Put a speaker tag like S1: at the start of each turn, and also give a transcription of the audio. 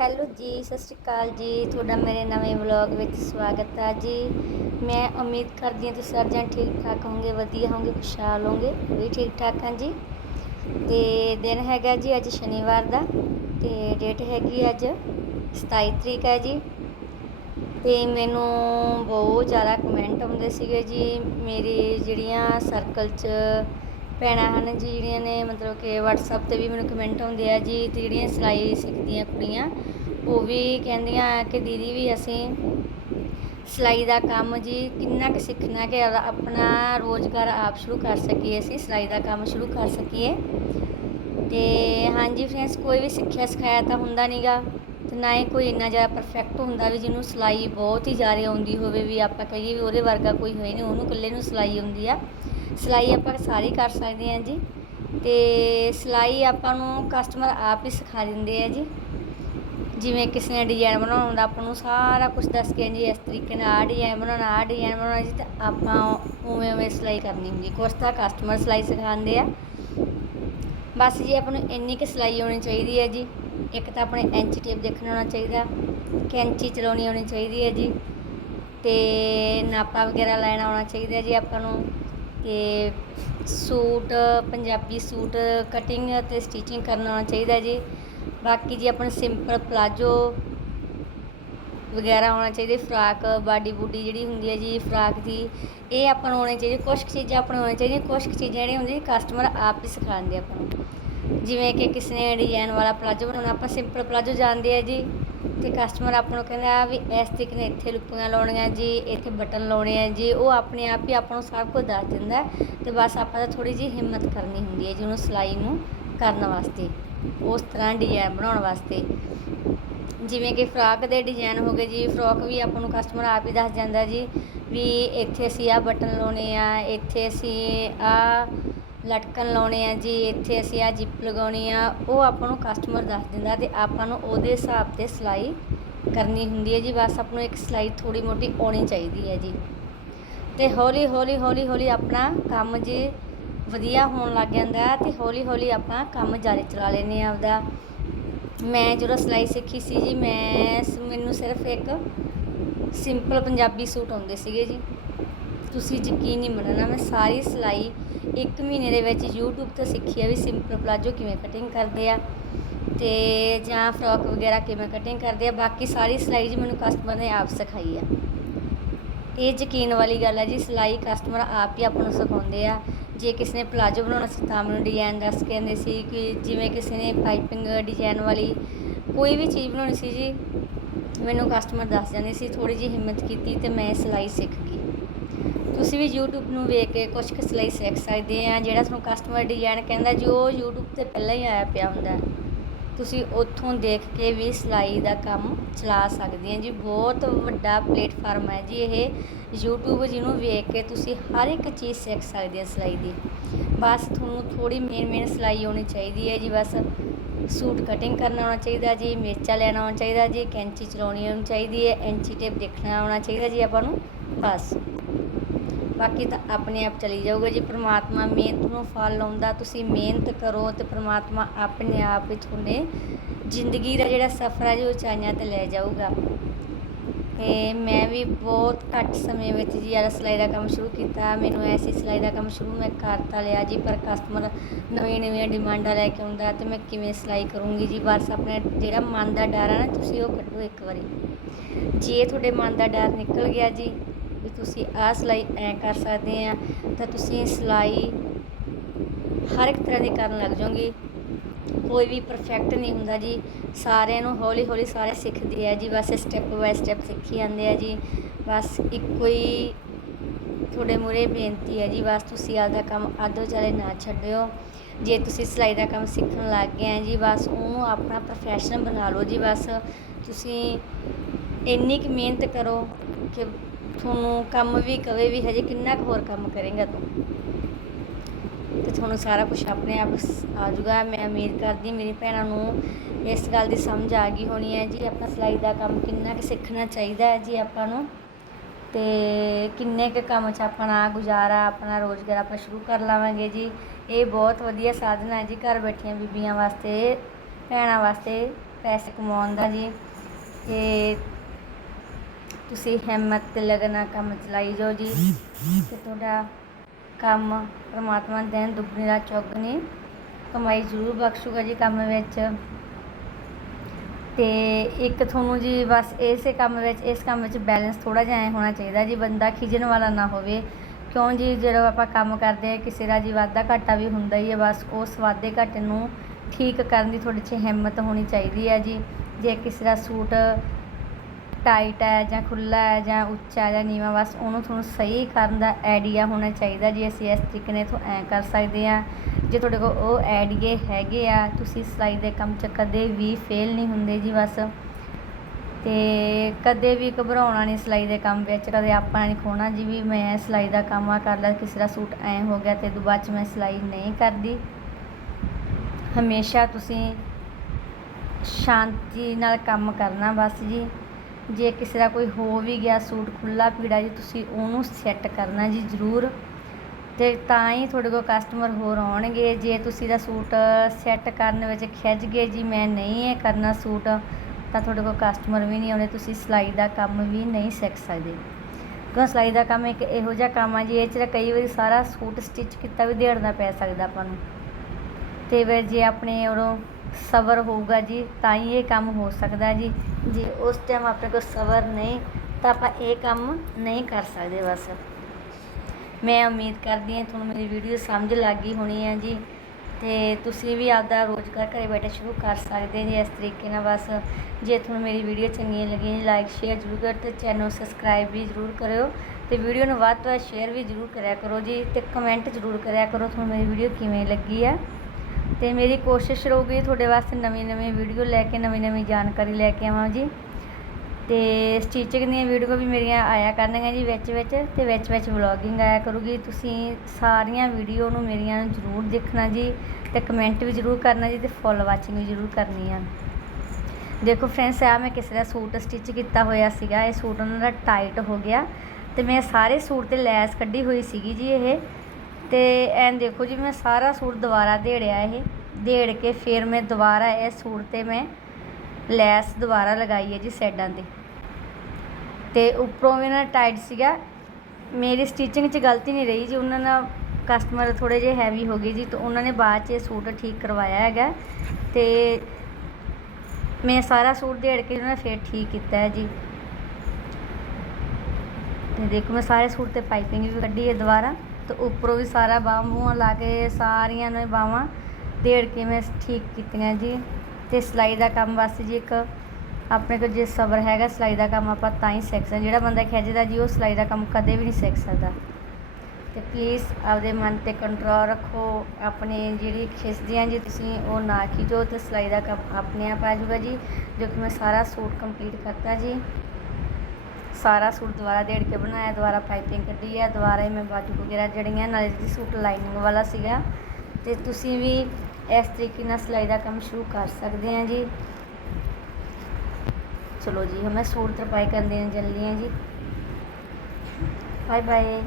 S1: Hello ਜੀ, ਸਤਿ ਸ਼੍ਰੀ ਅਕਾਲ ਜੀ। ਤੁਹਾਡਾ ਮੇਰੇ ਨਵੇਂ ਵਲੌਗ ਵਿੱਚ ਸਵਾਗਤ ਹੈ ਜੀ। ਮੈਂ ਉਮੀਦ ਕਰਦੀ ਹਾਂ ਤੁਸੀਂ ਸਾਰੇ ਠੀਕ ਠਾਕ ਹੋਵੋਗੇ, ਵਧੀਆ ਹੋਵੋਗੇ, ਖੁਸ਼ਹਾਲ ਹੋਵੋਗੇ। ਵੀ ਠੀਕ ਠਾਕ ਹਾਂ ਜੀ। ਤੇ ਦਿਨ ਹੈਗਾ ਜੀ ਅੱਜ ਸ਼ਨੀਵਾਰ ਦਾ, ਤੇ ਡੇਟ ਹੈਗੀ ਅੱਜ 27 ਤਰੀਕ ਹੈ ਜੀ। ਤੇ ਮੈਨੂੰ ਬਹੁਤ ਜ਼ਿਆਦਾ ਕਮੈਂਟ ਆਉਂਦੇ ਸੀਗੇ ਜੀ। ਮੇਰੇ ਜਿਹੜੀਆਂ ਸਰਕਲ 'ਚ ਭੈਣਾਂ ਹਨ ਜਿਹੜੀਆਂ ਨੇ ਮਤਲਬ ਕਿ WhatsApp ਤੇ ਵੀ ਮੈਨੂੰ ਕਮੈਂਟ ਆਉਂਦੇ ਆ, ਜੀ ਤੇ ਜਿਹੜੀਆਂ ਸਿਲਾਈ ਸਿੱਖਦੀਆਂ ਕੁੜੀਆਂ, ਉਹ ਵੀ ਕਹਿੰਦੀਆਂ ਕਿ ਦੀਦੀ ਵੀ ਅਸੀਂ ਸਿਲਾਈ ਦਾ ਕੰਮ ਜੀ ਕਿੰਨਾ ਕੁ ਸਿੱਖਣਾ ਕਿ ਆਪਣਾ ਰੋਜ਼ਗਾਰ ਆਪ ਸ਼ੁਰੂ ਕਰ ਸਕੀਏ ਅਸੀਂ, ਸਿਲਾਈ ਦਾ ਕੰਮ ਸ਼ੁਰੂ ਕਰ ਸਕੀਏ। ਤੇ ਹਾਂਜੀ ਫਰੈਂਡਸ ਕੋਈ ਵੀ ਸਿੱਖਿਆ ਸਿਖਾਇਆ ਤਾਂ ਹੁੰਦਾ ਨਹੀਂਗਾ ਤੇ ਨਾ ਹੀ ਕੋਈ ਇੰਨਾ ਜ਼ਿਆਦਾ ਪਰਫੈਕਟ ਹੁੰਦਾ ਵੀ ਜਿਹਨੂੰ ਸਿਲਾਈ ਬਹੁਤ ਹੀ ਜ਼ਿਆਦਾ ਆਉਂਦੀ ਹੋਵੇ ਵੀ ਆਪਾਂ ਕਹੀਏ ਵੀ ਉਹਦੇ ਵਰਗਾ ਕੋਈ ਹੋਏ ਨਹੀਂ ਉਹਨੂੰ ਇਕੱਲੇ ਨੂੰ ਸਿਲਾਈ ਆਉਂਦੀ ਆ। ਸਿਲਾਈ ਆਪਾਂ ਸਾਰੀ ਕਰ ਸਕਦੇ ਹਾਂ ਜੀ। ਤੇ ਸਿਲਾਈ ਆਪਾਂ ਨੂੰ ਕਸਟਮਰ ਆਪ ਹੀ ਸਿਖਾ ਦਿੰਦੇ ਆ ਜੀ। ਜਿਵੇਂ ਕਿਸੇ ਨੇ ਡਿਜ਼ਾਈਨ ਬਣਾਉਣਾ ਹੁੰਦਾ ਆਪਾਂ ਨੂੰ ਸਾਰਾ ਕੁਝ ਦੱਸ ਕੇ ਜੀ, ਇਸ ਤਰੀਕੇ ਨਾਲ ਆਹ ਡਿਜ਼ਾਈਨ ਬਣਾਉਣਾ, ਆਹ ਡਿਜ਼ਾਈਨ ਬਣਾਉਣਾ ਜੀ, ਤਾਂ ਆਪਾਂ ਉਵੇਂ ਉਵੇਂ ਸਿਲਾਈ ਕਰਨੀ ਹੁੰਦੀ ਕੁਛ ਤਾਂ ਕਸਟਮਰ ਸਿਲਾਈ ਸਿਖਾਉਂਦੇ ਆ। ਬਸ ਜੀ ਆਪਾਂ ਨੂੰ ਇੰਨੀ ਕੁ ਸਿਲਾਈ ਆਉਣੀ ਚਾਹੀਦੀ ਹੈ ਜੀ। ਇੱਕ ਤਾਂ ਆਪਣੇ ਇੰਚ ਟੇਪ ਦੇਖਣਾ ਆਉਣਾ ਚਾਹੀਦਾ ਕੈਂਚੀ ਚਲਾਉਣੀ ਆਉਣੀ ਚਾਹੀਦੀ ਹੈ ਜੀ। ਤੇ ਨਾਪਾ ਵਗੈਰਾ ਲੈਣਾ ਆਉਣਾ ਚਾਹੀਦਾ ਜੀ ਆਪਾਂ ਨੂੰ। ਤੇ ਸੂਟ, ਪੰਜਾਬੀ ਸੂਟ ਕਟਿੰਗ ਅਤੇ ਸਟਿਚਿੰਗ ਕਰਨਾ ਆਉਣਾ ਚਾਹੀਦਾ ਜੀ। ਬਾਕੀ ਜੀ ਆਪਣੇ ਸਿੰਪਲ ਪਲਾਜੋ ਵਗੈਰਾ ਆਉਣਾ ਚਾਹੀਦਾ, ਫਰਾਕ, ਬਾਡੀ ਬੂਡੀ ਜਿਹੜੀ ਹੁੰਦੀ ਹੈ ਜੀ, ਫਰਾਕ ਦੀ, ਇਹ ਆਪਾਂ ਨੂੰ ਆਉਣੀ ਚਾਹੀਦੀ, ਕੁਛ ਕੁ ਚੀਜ਼ਾਂ ਆਪਾਂ ਨੂੰ ਆਉਣੀਆਂ ਚਾਹੀਦੀਆਂ, ਕੁਛ ਕੁ ਚੀਜ਼ਾਂ ਜਿਹੜੀਆਂ ਹੁੰਦੀਆਂ ਕਸਟਮਰ ਆਪ ਹੀ ਸਿਖਾਉਂਦੇ ਆਪਾਂ ਨੂੰ। ਜਿਵੇਂ ਕਿ ਕਿਸੇ ਨੇ ਡਿਜ਼ਾਈਨ ਵਾਲਾ ਪਲਾਜੋ ਬਣਾਉਣਾ, ਆਪਾਂ ਸਿੰਪਲ ਪਲਾਜੋ ਜਾਣਦੇ ਆ ਜੀ। ਤੇ ਕਸਟਮਰ ਆਪਾਂ ਨੂੰ ਕਹਿੰਦਾ ਵੀ ਇਸ ਤਰੀਕੇ ਨਾਲ ਇੱਥੇ ਲੁੱਪੀਆਂ ਲਾਉਣੀਆਂ ਜੀ, ਇੱਥੇ ਬਟਨ ਲਾਉਣੇ ਆ ਜੀ, ਉਹ ਆਪਣੇ ਆਪ ਹੀ ਆਪਾਂ ਨੂੰ ਸਭ ਕੁਝ ਦੱਸ ਦਿੰਦਾ ਤੇ ਬਸ ਆਪਾਂ ਤਾਂ ਥੋੜੀ ਜਿਹੀ ਹਿੰਮਤ ਕਰਨੀ ਹੁੰਦੀ ਹੈ ਜੀ ਉਹਨੂੰ ਸਿਲਾਈ ਨੂੰ ਕਰਨ ਵਾਸਤੇ, ਉਸ ਤਰ੍ਹਾਂ ਡਿਜ਼ਾਈਨ ਬਣਾਉਣ ਵਾਸਤੇ। ਜਿਵੇਂ ਕਿ ਫਰਾਕ ਦੇ ਡਿਜ਼ਾਈਨ ਹੋ ਗਏ ਜੀ ਫਰਾਕ ਵੀ ਆਪਾਂ ਨੂੰ ਕਸਟਮਰ ਆਪ ਹੀ ਦੱਸ ਜਾਂਦਾ ਜੀ ਵੀ ਇੱਥੇ ਅਸੀਂ ਆ ਬਟਨ ਲਾਉਣੇ ਆ, ਇੱਥੇ ਅਸੀਂ ਆ ਲਟਕਣ ਲਾਉਣੇ ਆ ਜੀ, ਇੱਥੇ ਅਸੀਂ ਆ ਜਿਪ ਲਗਾਉਣੀ ਆ, ਉਹ ਆਪਾਂ ਨੂੰ ਕਸਟਮਰ ਦੱਸ ਦਿੰਦਾ ਤੇ ਆਪਾਂ ਨੂੰ ਉਹਦੇ ਹਿਸਾਬ ਤੇ ਸਿਲਾਈ ਕਰਨੀ ਹੁੰਦੀ ਹੈ ਜੀ, ਬਸ ਆਪਾਂ ਨੂੰ ਇੱਕ ਸਿਲਾਈ ਥੋੜੀ ਮੋਟੀ ਆਉਣੀ ਚਾਹੀਦੀ ਹੈ ਜੀ। ਤੇ ਹੌਲੀ ਹੌਲੀ ਹੌਲੀ ਹੌਲੀ ਆਪਣਾ ਕੰਮ ਜੀ ਵਧੀਆ ਹੋਣ ਲੱਗ ਜਾਂਦਾ ਤੇ ਹੌਲੀ ਹੌਲੀ ਆਪਾਂ ਕੰਮ ਜਾਰੀ ਚਲਾ ਲੈਨੇ ਆ ਆਪਦਾ। ਮੈਂ ਜਦੋਂ ਸਿਲਾਈ ਸਿੱਖੀ ਸੀ ਜੀ, ਮੈਂ ਮੈਨੂੰ ਸਿਰਫ ਇੱਕ ਸਿੰਪਲ ਪੰਜਾਬੀ ਸੂਟ ਆਉਂਦੇ ਸੀਗੇ ਜੀ। ਤੁਸੀਂ ਯਕੀਨ ਨਹੀਂ ਮੰਨਣਾ, ਮੈਂ ਸਾਰੀ ਸਿਲਾਈ ਇੱਕ ਮਹੀਨੇ ਦੇ ਵਿੱਚ YouTube ਤੋਂ ਸਿੱਖੀ ਆ ਵੀ ਸਿੰਪਲ ਪਲਾਜੋ ਕਿਵੇਂ ਕਟਿੰਗ ਕਰਦੇ ਆ ਤੇ ਜਾਂ ਫਰੋਕ ਵਗੈਰਾ ਕਿਵੇਂ ਕਟਿੰਗ ਕਰਦੇ ਆ, ਬਾਕੀ ਸਾਰੀ ਸਿਲਾਈ ਜੀ ਮੈਨੂੰ ਕਸਟਮਰ ਨੇ ਆਪ ਸਿਖਾਈ ਆ। ਇਹ ਯਕੀਨ ਵਾਲੀ ਗੱਲ ਹੈ ਜੀ, ਸਿਲਾਈ ਕਸਟਮਰ ਆਪ ਹੀ ਆਪਾਂ ਨੂੰ ਸਿਖਾਉਂਦੇ ਆ। ਜੇ ਕਿਸੇ ਨੇ ਪਲਾਜੋ ਬਣਾਉਣਾ ਸੀ ਤਾਂ ਮੈਨੂੰ ਡਿਜ਼ਾਈਨ ਦੱਸ ਕੇ ਕਹਿੰਦੇ ਸੀ ਕਿ ਜਿਵੇਂ ਕਿਸੇ ਨੇ ਪਾਈਪਿੰਗ ਡਿਜ਼ਾਈਨ ਵਾਲੀ ਕੋਈ ਵੀ ਚੀਜ਼ ਬਣਾਉਣੀ ਸੀ ਜੀ, ਮੈਨੂੰ ਕਸਟਮਰ ਦੱਸ ਜਾਂਦੇ ਸੀ ਥੋੜੀ ਜਿਹੀ ਹਿੰਮਤ ਕੀਤੀ ਤੇ ਮੈਂ ਸਿਲਾਈ ਸਿੱਖ ਗਈ ਤੁਸੀਂ ਵੀ YouTube ਨੂੰ ਵੇਖ ਕੇ ਕੁਝ ਕੁ ਸਿਲਾਈ ਸਿੱਖ ਸਕਦੇ ਆ, ਜਿਹੜਾ ਤੁਹਾਨੂੰ ਕਸਟਮਰ ਡਿਜ਼ਾਈਨ ਕਹਿੰਦਾ, ਜੀ ਉਹ YouTube ਤੇ ਪਹਿਲਾਂ ਹੀ ਆਇਆ ਪਿਆ ਹੁੰਦਾ, ਤੁਸੀਂ ਉੱਥੋਂ ਦੇਖ ਕੇ ਵੀ ਸਿਲਾਈ ਦਾ ਕੰਮ ਚਲਾ ਸਕਦੇ ਆ। ਜੀ, ਬਹੁਤ ਵੱਡਾ ਪਲੇਟਫਾਰਮ ਹੈ ਜੀ ਇਹ। YouTube ਜਿਹਨੂੰ ਵੇਖ ਕੇ ਤੁਸੀਂ ਹਰ ਇੱਕ ਚੀਜ਼ ਸਿੱਖ ਸਕਦੇ ਆ ਸਿਲਾਈ ਦੀ। ਬਸ ਤੁਹਾਨੂੰ ਥੋੜੀ ਮੇਨ ਮੇਨ ਸਿਲਾਈ ਆਉਣੀ ਚਾਹੀਦੀ ਹੈ ਜੀ, ਬਸ ਸੂਟ ਕਟਿੰਗ ਕਰਨਾ ਆਉਣਾ ਚਾਹੀਦਾ ਜੀ, ਮੇਚਾ ਲੈਣਾ ਆਉਣਾ ਚਾਹੀਦਾ ਜੀ, ਕੈਂਚੀ ਚਲਾਉਣੀ ਆਉਣੀ ਚਾਹੀਦੀ ਹੈ, ਐਂਚੀ ਟੇਪ ਦੇਖਣਾ ਆਉਣਾ ਚਾਹੀਦਾ ਜੀ ਆਪਾਂ ਨੂੰ, ਬਸ। ਬਾਕੀ ਤਾਂ ਆਪਣੇ ਆਪ ਚਲੀ ਜਾਊਗਾ। ਜੀ ਪ੍ਰਮਾਤਮਾ ਮਿਹਨਤ ਨੂੰ ਫਲ ਲਾਉਂਦਾ, ਤੁਸੀਂ ਮਿਹਨਤ ਕਰੋ ਤੇ ਪ੍ਰਮਾਤਮਾ ਆਪਣੇ ਆਪ ਵਿੱਚ ਤੁਹਾਡੇ ਜ਼ਿੰਦਗੀ ਦਾ ਜਿਹੜਾ ਸਫ਼ਰ ਹੈ ਜੀ ਉਚਾਈਆਂ ਤੇ ਲੈ ਜਾਊਗਾ। ਤੇ ਮੈਂ ਵੀ ਬਹੁਤ ਘੱਟ ਸਮੇਂ ਵਿੱਚ ਜੀ ਯਾਰ ਸਿਲਾਈ ਦਾ ਕੰਮ ਸ਼ੁਰੂ ਕੀਤਾ। ਮੈਨੂੰ ਐਸੀ ਸਿਲਾਈ ਦਾ ਕੰਮ ਸ਼ੁਰੂ ਮੈਂ ਕਰਤਾ ਲਿਆ ਜੀ, ਪਰ ਕਸਟਮਰ ਨਵੀਆਂ ਨਵੀਆਂ ਡਿਮਾਂਡਾਂ ਲੈ ਕੇ ਆਉਂਦਾ ਤੇ ਮੈਂ ਕਿਵੇਂ ਸਿਲਾਈ ਕਰੂੰਗੀ ਜੀ? ਬਸ ਆਪਣੇ ਜਿਹੜਾ ਮਨ ਦਾ ਡਰ ਆ ਨਾ, ਤੁਸੀਂ ਉਹ ਕੱਢੋ ਇੱਕ ਵਾਰੀ। ਜੇ ਤੁਹਾਡੇ ਮਨ ਦਾ ਡਰ ਨਿਕਲ ਗਿਆ ਜੀ ਵੀ ਤੁਸੀਂ ਆਹ ਸਿਲਾਈ ਐ ਕਰ ਸਕਦੇ ਆ, ਤਾਂ ਤੁਸੀਂ ਸਿਲਾਈ ਹਰ ਇੱਕ ਤਰ੍ਹਾਂ ਦੀ ਕਰਨ ਲੱਗ ਜਾਓਗੇ। ਕੋਈ ਵੀ ਪਰਫੈਕਟ ਨਹੀਂ ਹੁੰਦਾ ਜੀ। ਸਾਰਿਆਂ ਨੂੰ ਹੌਲੀ ਹੌਲੀ ਸਾਰੇ ਸਿੱਖਦੇ ਆ ਜੀ। ਬਸ ਸਟੈਪ ਬਾਏ ਸਟੈਪ ਸਿੱਖੀ ਜਾਂਦੇ ਆ ਜੀ। ਬਸ ਇੱਕੋ ਹੀ ਤੁਹਾਡੇ ਮੂਹਰੇ ਬੇਨਤੀ ਹੈ ਜੀ। ਬਸ ਤੁਸੀਂ ਆਪਦਾ ਕੰਮ ਆਦੋ ਚਾਲੇ ਨਾ ਛੱਡਿਓ। ਜੇ ਤੁਸੀਂ ਸਿਲਾਈ ਦਾ ਕੰਮ ਸਿੱਖਣ ਲੱਗ ਗਏ ਆ ਜੀ, ਬਸ ਉਹਨੂੰ ਆਪਣਾ ਪ੍ਰੋਫੈਸ਼ਨ ਬਣਾ ਲਓ ਜੀ। ਬਸ ਤੁਸੀਂ ਇੰਨੀ ਕੁ ਮਿਹਨਤ ਕਰੋ ਕਿ ਤੁਹਾਨੂੰ ਕੰਮ ਵੀ ਕਵੇ ਵੀ ਹਜੇ ਕਿੰਨਾ ਕੁ ਹੋਰ ਕੰਮ ਕਰੇਗਾ ਤੂੰ। ਤੇ ਤੁਹਾਨੂੰ ਸਾਰਾ ਕੁਝ ਆਪਣੇ ਆਪ ਆ ਜਾਊਗਾ। ਮੈਂ ਉਮੀਦ ਕਰਦੀ ਮੇਰੀ ਭੈਣਾਂ ਨੂੰ ਇਸ ਗੱਲ ਦੀ ਸਮਝ ਆ ਗਈ ਹੋਣੀ ਹੈ ਜੀ। ਆਪਣਾ ਸਿਲਾਈ ਦਾ ਕੰਮ ਕਿੰਨਾ ਕੁ ਸਿੱਖਣਾ ਚਾਹੀਦਾ ਹੈ ਜੀ ਆਪਾਂ ਨੂੰ। ਤੇ ਕਿੰਨੇ ਕੁ ਕੰਮ 'ਚ ਆਪਣਾ ਗੁਜ਼ਾਰਾ, ਆਪਣਾ ਰੋਜ਼ਗਾਰ ਆਪਾਂ ਸ਼ੁਰੂ ਕਰ ਲਾਵਾਂਗੇ ਜੀ। ਇਹ ਬਹੁਤ ਵਧੀਆ ਸਾਧਨ ਹੈ ਜੀ ਘਰ ਬੈਠੀਆਂ ਬੀਬੀਆਂ ਵਾਸਤੇ, ਭੈਣਾਂ ਵਾਸਤੇ ਪੈਸੇ ਕਮਾਉਣ ਦਾ ਜੀ। ਤੇ ਤੁਸੀਂ ਹਿੰਮਤ ਤੇ ਲਗਨ ਨਾਲ ਕੰਮ ਚਲਾਈ ਜਾਓ ਜੀ। ਤੇ ਤੁਹਾਡਾ ਕੰਮ ਪ੍ਰਮਾਤਮਾ ਦਿਨ ਦੁੱਗਣੀ ਰਾਤ ਚੌਗਣੀ। ਕਮਾਈ ਜ਼ਰੂਰ ਬਖਸ਼ੂਗਾ ਜੀ ਕੰਮ ਵਿੱਚ। ਤੇ ਇੱਕ ਤੁਹਾਨੂੰ ਜੀ ਬਸ ਇਸੇ ਕੰਮ ਵਿੱਚ, ਇਸ ਕੰਮ ਵਿੱਚ ਬੈਲੈਂਸ ਥੋੜਾ ਜਿਹਾ ਐਂ ਹੋਣਾ ਚਾਹੀਦਾ ਜੀ, ਬੰਦਾ ਖਿਜਣ ਵਾਲਾ ਨਾ ਹੋਵੇ। ਕਿਉਂ ਜੀ, ਜਦੋਂ ਆਪਾਂ ਕੰਮ ਕਰਦੇ ਆ ਕਿਸੇ ਦਾ ਜੀ ਵਾਧਾ ਘਾਟਾ ਵੀ ਹੁੰਦਾ ਹੀ ਹੈ, ਬਸ ਉਸ ਵਾਧੇ ਘਾਟੇ ਨੂੰ ਠੀਕ ਕਰਨ ਦੀ ਥੋੜੀ ਜਿਹੀ ਹਿੰਮਤ ਹੋਣੀ ਚਾਹੀਦੀ ਹੈ ਜੀ। ਜੇ ਕਿਸੇ ਦਾ ਸੂਟ ਟਾਈਟ ਹੈ ਜਾਂ ਖੁੱਲਾ ਹੈ ਜਾਂ ਉੱਚਾ ਹੈ ਜਾਂ ਨੀਵਾਂ, ਬਸ ਉਹਨੂੰ ਤੁਹਾਨੂੰ ਸਹੀ ਕਰਨ ਦਾ ਆਈਡੀਆ ਹੋਣਾ ਚਾਹੀਦਾ ਜੀ ਅਸੀਂ ਇਸ ਤਰੀਕੇ ਨਾਲ ਤੋਂ ਐਂ ਕਰ ਸਕਦੇ ਆ ਜੇ ਤੁਹਾਡੇ ਕੋਲ ਉਹ ਆਈਡੀਏ ਹੈਗੇ ਆ, ਤੁਸੀਂ ਸਿਲਾਈ ਦੇ ਕੰਮ 'ਚ ਕਦੇ ਵੀ ਫੇਲ ਨਹੀਂ ਹੁੰਦੇ ਜੀ ਬਸ। ਤੇ ਕਦੇ ਵੀ ਘਬਰਾਉਣਾ ਨਹੀਂ ਸਿਲਾਈ ਦੇ ਕੰਮ ਵਿੱਚ, ਕਦੇ ਆਪਾਂ ਨਹੀਂ ਖੋਣਾ ਜੀ ਵੀ ਮੈਂ ਸਿਲਾਈ ਦਾ ਕੰਮ ਆ, ਕਰ ਲਿਆ, ਕਿਸੇ ਦਾ ਸੂਟ ਐਂ ਹੋ ਗਿਆ ਤੇ ਤੋਂ ਬਾਅਦ 'ਚ ਮੈਂ ਸਿਲਾਈ ਨਹੀਂ ਕਰਦੀ। ਹਮੇਸ਼ਾ ਤੁਸੀਂ ਸ਼ਾਂਤੀ ਨਾਲ ਕੰਮ ਕਰਨਾ ਬਸ ਜੀ। ਜੇ ਕਿਸੇ ਦਾ ਕੋਈ ਹੋ ਵੀ ਗਿਆ, ਸੂਟ ਖੁੱਲਾ ਪੀੜਾ ਜੀ, ਤੁਸੀਂ ਉਹਨੂੰ ਸੈੱਟ ਕਰਨਾ ਜੀ ਜ਼ਰੂਰ। ਤੇ ਤਾਂ ਹੀ ਤੁਹਾਡੇ ਕੋਲ ਕਸਟਮਰ ਹੋਰ ਆਉਣਗੇ। ਜੇ ਤੁਸੀਂ ਦਾ ਸੂਟ ਸੈੱਟ ਕਰਨ ਵਿੱਚ ਖਿੱਚ ਗਏ ਜੀ, ਮੈਂ ਨਹੀਂ ਇਹ ਕਰਨਾ ਸੂਟ, ਤਾਂ ਤੁਹਾਡੇ ਕੋਲ ਕਸਟਮਰ ਵੀ ਨਹੀਂ ਆਉਣੇ ਤੁਸੀਂ ਸਿਲਾਈ ਦਾ ਕੰਮ ਵੀ ਨਹੀਂ ਸਿੱਖ ਸਕਦੇ। ਕਿਉਂ ਸਿਲਾਈ ਦਾ ਕੰਮ ਇੱਕ ਇਹੋ ਜਿਹਾ ਕੰਮ ਆ ਜੀ, ਇਹ 'ਚ ਕਈ ਵਾਰੀ ਸਾਰਾ ਸੂਟ ਸਟਿਚ ਕੀਤਾ ਵੀ ਦੇੜਨਾ ਪੈ ਸਕਦਾ ਆਪਾਂ ਨੂੰ। ਤੇ ਫਿਰ ਜੇ ਆਪਣੇ ਉਰੋਂ ਸਬਰ ਹੋਊਗਾ ਜੀ, ਤਾਂ ਹੀ ਇਹ ਕੰਮ ਹੋ ਸਕਦਾ ਜੀ। ਜੇ ਉਸ ਟਾਈਮ ਆਪਣੇ ਕੋਲ ਸਬਰ ਨਹੀਂ, ਤਾਂ ਆਪਾਂ ਇਹ ਕੰਮ ਨਹੀਂ ਕਰ ਸਕਦੇ ਬਸ। ਮੈਂ ਉਮੀਦ ਕਰਦੀ ਹਾਂ ਤੁਹਾਨੂੰ ਮੇਰੀ ਵੀਡੀਓ ਸਮਝ ਲੱਗ ਗਈ ਹੋਣੀ ਹੈ ਜੀ। ਤੇ ਤੁਸੀਂ ਵੀ ਆਪਦਾ ਰੋਜ਼ਗਾਰ ਘਰੇ ਬੈਠੇ ਸ਼ੁਰੂ ਕਰ ਸਕਦੇ ਜੀ ਇਸ ਤਰੀਕੇ ਨਾਲ ਬਸ। ਜੇ ਤੁਹਾਨੂੰ ਮੇਰੀ ਵੀਡੀਓ ਚੰਗੀ ਲੱਗੀ ਜੀ ਲਾਈਕ ਸ਼ੇਅਰ ਜ਼ਰੂਰ ਕਰੋ ਤੇ ਚੈਨਲ ਨੂੰ ਸਬਸਕ੍ਰਾਈਬ ਵੀ ਜ਼ਰੂਰ ਕਰਿਓ। ਤੇ ਵੀਡੀਓ ਨੂੰ ਵੱਧ ਤੋਂ ਵੱਧ ਸ਼ੇਅਰ ਵੀ ਜ਼ਰੂਰ ਕਰਿਆ ਕਰੋ ਜੀ ਤੇ ਕਮੈਂਟ ਜ਼ਰੂਰ ਕਰਿਆ ਕਰੋ, ਤੁਹਾਨੂੰ ਮੇਰੀ ਵੀਡੀਓ ਕਿਵੇਂ ਲੱਗੀ ਆ। ਤੇ ਮੇਰੀ ਕੋਸ਼ਿਸ਼ ਰਹੂਗੀ ਤੁਹਾਡੇ ਵਾਸਤੇ ਨਵੀਂ ਨਵੀਂ ਵੀਡੀਓ ਲੈ ਕੇ, ਨਵੀਂ ਨਵੀਂ ਜਾਣਕਾਰੀ ਲੈ ਕੇ ਆਵਾਂ ਜੀ। ਤੇ ਸਟਿਚਿੰਗ ਦੀਆਂ ਵੀਡੀਓ ਵੀ ਮੇਰੀਆਂ ਆਇਆ ਕਰਨਗੀਆਂ ਜੀ ਵਿੱਚ ਵਿੱਚ ਤੇ ਵਿੱਚ ਵਿੱਚ ਵਲੌਗਿੰਗ ਆਇਆ ਕਰੂਗੀ। ਤੁਸੀਂ ਸਾਰੀਆਂ ਵੀਡੀਓ ਨੂੰ ਮੇਰੀਆਂ ਜ਼ਰੂਰ ਦੇਖਣਾ ਜੀ ਤੇ ਕਮੈਂਟ ਵੀ ਜ਼ਰੂਰ ਕਰਨਾ ਜੀ ਤੇ ਫੁੱਲ ਵਾਚਿੰਗ ਵੀ ਜ਼ਰੂਰ ਕਰਨੀ ਆ। ਦੇਖੋ ਫਰੈਂਡਸ ਆ ਮੈਂ ਕਿਸੇ ਦਾ ਸੂਟ ਸਟਿਚ ਕੀਤਾ ਹੋਇਆ ਸੀਗਾ। ਇਹ ਸੂਟ ਉਹਨਾਂ ਦਾ ਟਾਈਟ ਹੋ ਗਿਆ ਤੇ ਮੈਂ ਸਾਰੇ ਸੂਟ ਤੇ ਲੈਸ ਕੱਢੀ ਹੋਈ ਸੀਗੀ ਜੀ ਇਹ। ਤੇ ਐਂ ਦੇਖੋ ਜੀ ਮੈਂ ਸਾਰਾ ਸੂਟ ਦੁਬਾਰਾ ਦੇੜਿਆ ਇਹ। ਦੇੜ ਕੇ ਫਿਰ ਮੈਂ ਦੁਬਾਰਾ ਇਹ ਸੂਟ ਤੇ ਮੈਂ ਲੈਸ ਦੁਬਾਰਾ ਲਗਾਈ ਹੈ ਜੀ ਸਾਈਡਾਂ ਤੇ। ਤੇ ਉੱਪਰੋਂ ਵੀ ਨਾ ਟਾਈਟ ਸੀਗਾ। ਮੇਰੀ ਸਟਿਚਿੰਗ 'ਚ ਗਲਤੀ ਨਹੀਂ ਰਹੀ ਜੀ। ਉਹਨਾਂ ਨਾਲ ਕਸਟਮਰ ਥੋੜੇ ਜਿਹੇ ਹੈਵੀ ਹੋ ਗਏ ਜੀ, ਤਾਂ ਉਹਨਾਂ ਨੇ ਬਾਅਦ 'ਚ ਇਹ ਸੂਟ ਠੀਕ ਕਰਵਾਇਆ ਹੈਗਾ। ਤੇ ਮੈਂ ਸਾਰਾ ਸੂਟ ਦੇੜ ਕੇ ਉਹਨਾਂ ਨੇ ਫਿਰ ਠੀਕ ਕੀਤਾ ਹੈ ਜੀ। ਤੇ ਦੇਖੋ ਮੈਂ ਸਾਰੇ ਸੂਟ ਤੇ ਪਾਈਪਿੰਗ ਵੀ ਕੱਢੀ ਹੈ ਦੁਬਾਰਾ। ਤੇ ਉੱਪਰੋਂ ਵੀ ਸਾਰਾ ਬਾਹਾਂ ਬੂਹਾਂ ਲਾ ਕੇ ਸਾਰੀਆਂ ਨੇ ਬਾਹਾਂ ਦੇੜ ਕੇ ਮੈਂ ਠੀਕ ਕੀਤੀਆਂ ਜੀ। ਤੇ ਸਿਲਾਈ ਦਾ ਕੰਮ ਬਸ ਜੀ ਇੱਕ ਆਪਣੇ ਕੋਲ ਜੇ ਸਬਰ ਹੈਗਾ ਸਿਲਾਈ ਦਾ ਕੰਮ ਆਪਾਂ ਤਾਂ ਹੀ ਸਿੱਖ ਸਕਦੇ ਜਿਹੜਾ ਬੰਦਾ ਖਿੱਚਦਾ ਜੀ, ਉਹ ਸਿਲਾਈ ਦਾ ਕੰਮ ਕਦੇ ਵੀ ਨਹੀਂ ਸਿੱਖ ਸਕਦਾ। ਤੇ ਪਲੀਜ਼ ਆਪਦੇ ਮਨ ਤੇ ਕੰਟਰੋਲ ਰੱਖੋ। ਆਪਣੇ ਜਿਹੜੀ ਖਿੱਚਦੀਆਂ ਜੀ ਤੁਸੀਂ, ਉਹ ਨਾ ਖਿੱਚੋ ਤੇ ਸਿਲਾਈ ਦਾ ਕੰਮ ਆਪਣੇ ਆਪ ਆ ਜਾਊਗਾ ਜੀ, ਜੋ ਕਿ ਮੈਂ ਸਾਰਾ ਸੂਟ ਕੰਪਲੀਟ ਕਰਤਾ ਜੀ। ਸਾਰਾ ਸੂਟ ਦੁਬਾਰਾ ਦੇੜ ਕੇ ਬਣਾਇਆ, ਦੁਬਾਰਾ ਪਾਈਪਿੰਗ ਕੱਢੀ ਹੈ ਦੁਬਾਰਾ ਹੀ ਮੈਂ ਬਾਜੂ ਵਗੈਰਾ ਜੜੀਆਂ ਨਾਲ ਜੀ ਸੂਟ ਲਾਈਨਿੰਗ ਵਾਲਾ ਸੀਗਾ। ਤੇ ਤੁਸੀਂ ਵੀ ਇਸ ਤਰੀਕੇ ਨਾਲ ਸਿਲਾਈ ਦਾ ਕੰਮ ਸ਼ੁਰੂ ਕਰ ਸਕਦੇ ਆ ਜੀ। ਚਲੋ ਜੀ, ਹੁਣ ਮੈਂ ਸੂਟ ਤਰਪਾਈ ਕਰਨ ਦੇਣ ਚੱਲੀ ਹਾਂ ਜੀ। Bye bye